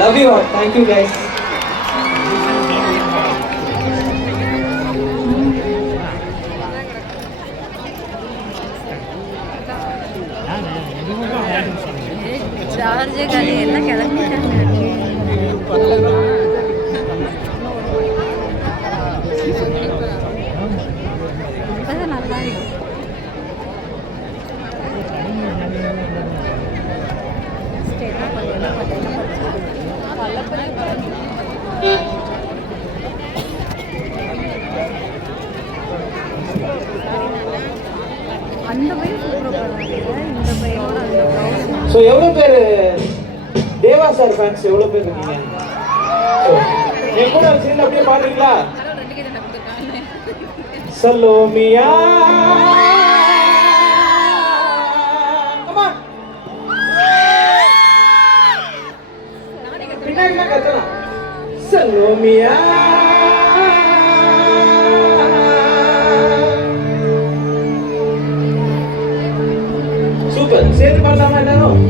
Love you all. Thank you guys. Charge காலி எல்லாம் கிளம்பிட்டாங்க. இப்பதான் நல்லா இருக்கு. அந்த பையன் சூப்பராக போடுறாங்க. இந்த பையனோட அந்த ப்ளவுஸ். ஸோ எவ்வளோ பேர் தேவா சார் ஃபேன்ஸ் எவ்வளோ பேர் இருக்கீங்க? என் கூட சேர்ந்து அப்படியே பாடுறீங்களா? சலோமியா பின்னாடி கத்தலாம். சலோமியா சூப்பர். சேர்ந்து பாடலாமா எல்லாரும்?